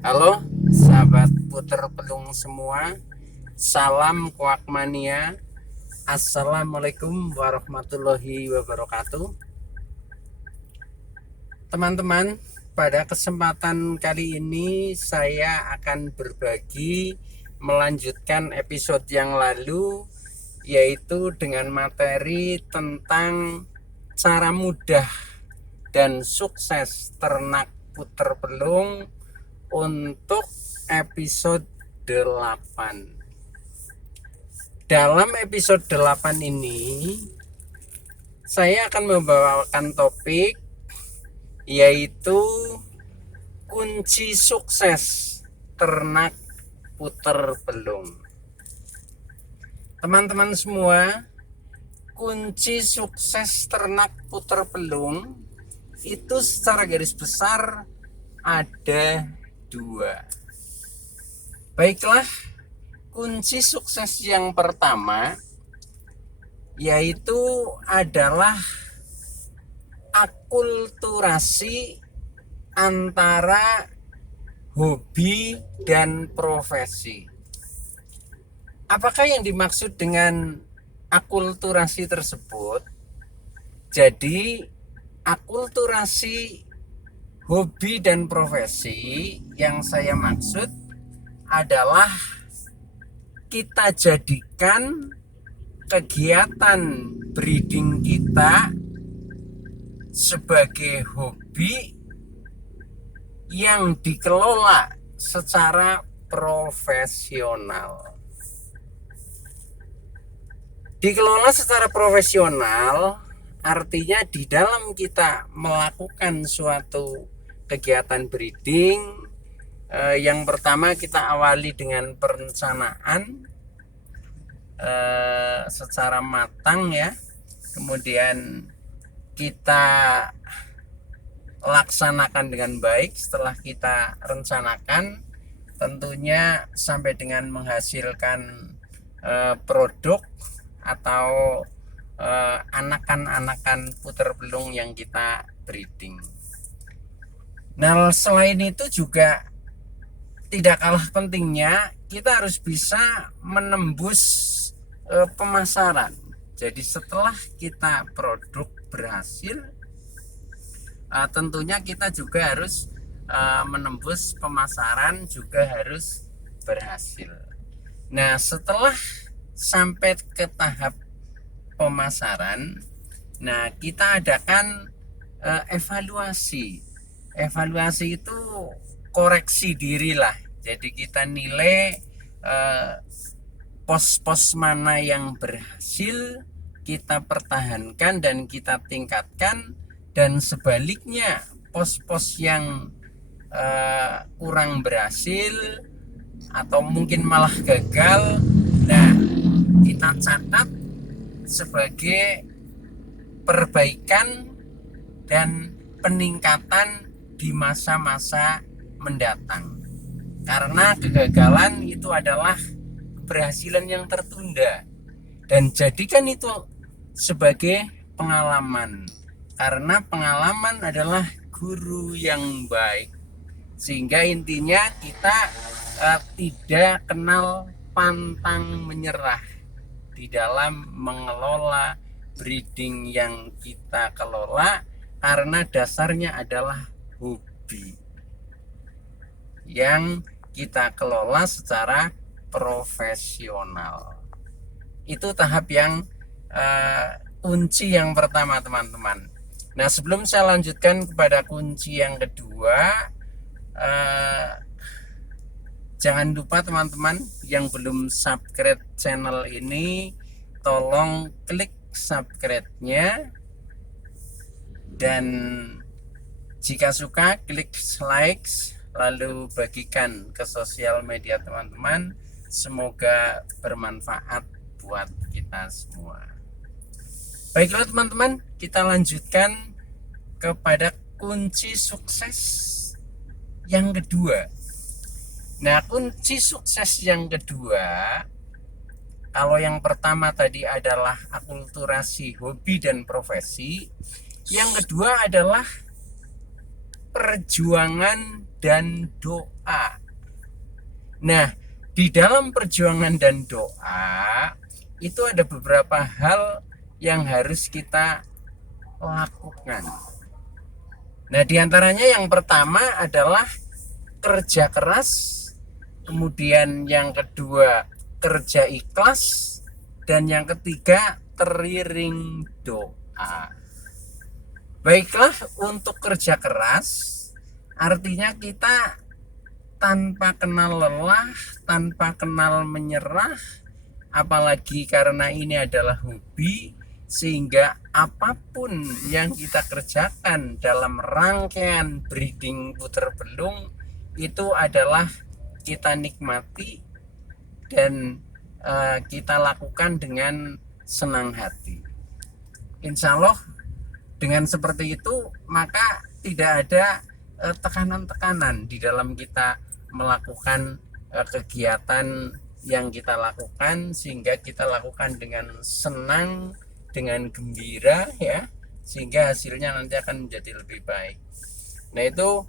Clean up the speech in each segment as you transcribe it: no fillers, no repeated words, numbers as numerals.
Halo, sahabat puter pelung semua. Salam Kuakmania. Assalamualaikum warahmatullahi wabarakatuh. Teman-teman, pada kesempatan kali ini saya akan berbagi melanjutkan episode yang lalu, yaitu dengan materi tentang cara mudah dan sukses ternak puter pelung untuk episode 8. Dalam episode 8 ini saya akan membawakan topik yaitu kunci sukses ternak puter pelung. Teman-teman semua, kunci sukses ternak puter pelung itu secara garis besar ada 2. Baiklah, kunci sukses yang pertama yaitu adalah akulturasi antara hobi dan profesi. Apakah yang dimaksud dengan akulturasi tersebut? Jadi, akulturasi hobi dan profesi yang saya maksud adalah kita jadikan kegiatan breeding kita sebagai hobi yang dikelola secara profesional. Dikelola secara profesional artinya di dalam kita melakukan suatu kegiatan breeding, yang pertama kita awali dengan perencanaan secara matang ya, kemudian kita laksanakan dengan baik. Setelah kita rencanakan, tentunya sampai dengan menghasilkan produk atau anakan-anakan puter pelung yang kita breeding. Nah, selain itu juga tidak kalah pentingnya kita harus bisa menembus pemasaran. Jadi setelah kita produk berhasil, tentunya kita juga harus menembus pemasaran, juga harus berhasil. Nah, setelah sampai ke tahap pemasaran, nah kita adakan evaluasi. Evaluasi itu koreksi diri lah. Jadi kita nilai pos-pos mana yang berhasil kita pertahankan dan kita tingkatkan, dan sebaliknya pos-pos yang kurang berhasil atau mungkin malah gagal, nah kita catat sebagai perbaikan dan peningkatan di masa-masa mendatang. Karena kegagalan itu adalah keberhasilan yang tertunda, dan jadikan itu sebagai pengalaman, karena pengalaman adalah guru yang baik. Sehingga intinya kita tidak kenal pantang menyerah di dalam mengelola breeding yang kita kelola, karena dasarnya adalah hobi yang kita kelola secara profesional. Itu tahap yang kunci yang pertama, teman-teman. Nah, sebelum saya lanjutkan kepada kunci yang kedua, jangan lupa teman-teman yang belum subscribe channel ini, tolong klik subscribe-nya, dan jika suka klik like, lalu bagikan ke sosial media teman-teman. Semoga bermanfaat buat kita semua. Baiklah teman-teman, kita lanjutkan kepada kunci sukses yang kedua. Nah, kunci sukses yang kedua, kalau yang pertama tadi adalah akulturasi hobi dan profesi, yang kedua adalah perjuangan dan doa. Nah, di dalam perjuangan dan doa itu ada beberapa hal yang harus kita lakukan. Nah, diantaranya yang pertama adalah kerja keras, kemudian yang kedua kerja ikhlas, dan yang ketiga teriring doa. Baiklah, untuk kerja keras artinya kita tanpa kenal lelah, tanpa kenal menyerah, apalagi karena ini adalah hobi, sehingga apapun yang kita kerjakan dalam rangkaian breeding puter belung itu adalah kita nikmati dan kita lakukan dengan senang hati. Insya Allah dengan seperti itu maka tidak ada tekanan-tekanan di dalam kita melakukan kegiatan yang kita lakukan, sehingga kita lakukan dengan senang, dengan gembira ya, sehingga hasilnya nanti akan menjadi lebih baik. Nah, itu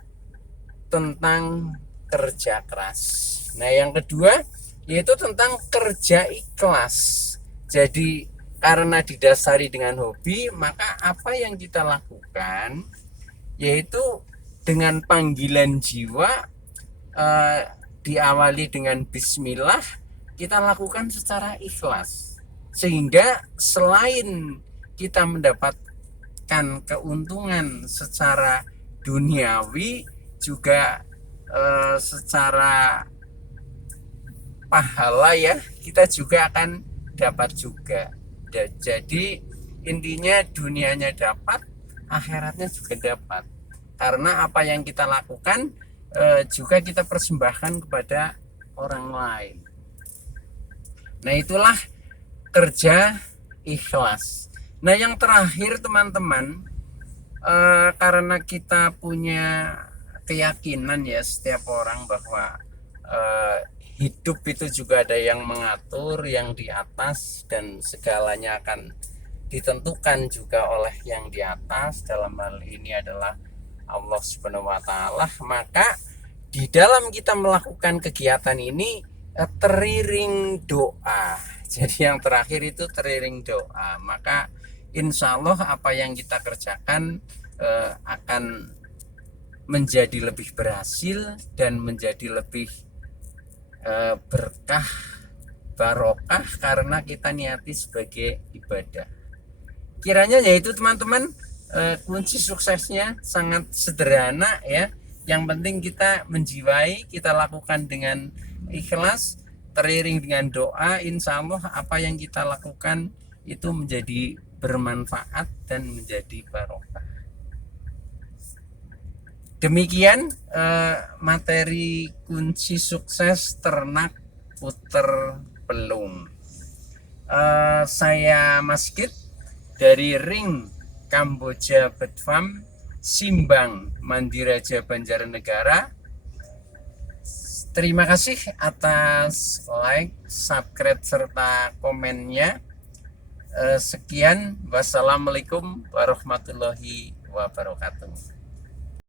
tentang kerja keras. Nah, yang kedua yaitu tentang kerja ikhlas. Jadi karena didasari dengan hobi, maka apa yang kita lakukan yaitu dengan panggilan jiwa, diawali dengan bismillah, kita lakukan secara ikhlas, sehingga selain kita mendapatkan keuntungan secara duniawi, juga secara pahala ya, kita juga akan dapat juga. Jadi intinya dunianya dapat, akhiratnya juga dapat, karena apa yang kita lakukan juga kita persembahkan kepada orang lain. Nah, itulah kerja ikhlas. Nah, yang terakhir teman-teman, karena kita punya keyakinan ya setiap orang bahwa hidup itu juga ada yang mengatur, yang di atas, dan segalanya akan ditentukan juga oleh yang di atas, dalam hal ini adalah Allah Subhanahu wa Ta'ala. Maka di dalam kita melakukan kegiatan ini teriring doa. Jadi yang terakhir itu teriring doa. Maka insya Allah apa yang kita kerjakan akan menjadi lebih berhasil dan menjadi lebih berkah, barokah, karena kita niati sebagai ibadah. Kiranya yaitu teman-teman, kunci suksesnya sangat sederhana ya. Yang penting kita menjiwai, kita lakukan dengan ikhlas, teriring dengan doa. Insya Allah apa yang kita lakukan itu menjadi bermanfaat dan menjadi barokah. Demikian materi kunci sukses ternak puter belung. Saya Mas Kit dari Ring Kamboja Bird Farm, Simbang, Mandiraja, Banjarnegara. Terima kasih atas like, subscribe, serta komennya. Sekian, wassalamualaikum warahmatullahi wabarakatuh.